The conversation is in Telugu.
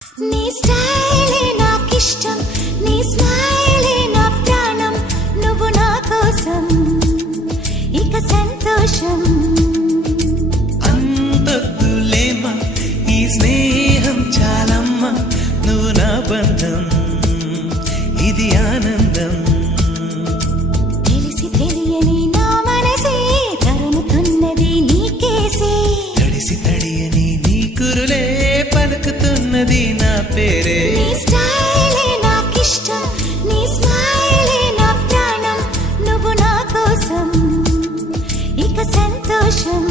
నీ స్టైలే నాకిష్టం, నీ స్మైలే నా ప్రాణం, నువ్వు నా కోసం ఇక సంతోషం. అంతొద్దులేమా ఈ స్నేహం చాలమ్మా, నువ్వు నా బంధం ఇది ఆనందం. తెలిసి తెలియని నా మనసే తరుముతున్నది నీకేసే, తడిసి తడియని నీ కురులే పలుకుతున్నది నా పేరే. నీ స్టైలే నాకిష్టం, నీ స్మైలే నా ప్రాణం, నువ్వు నా కోసం ఇక సంతోషం.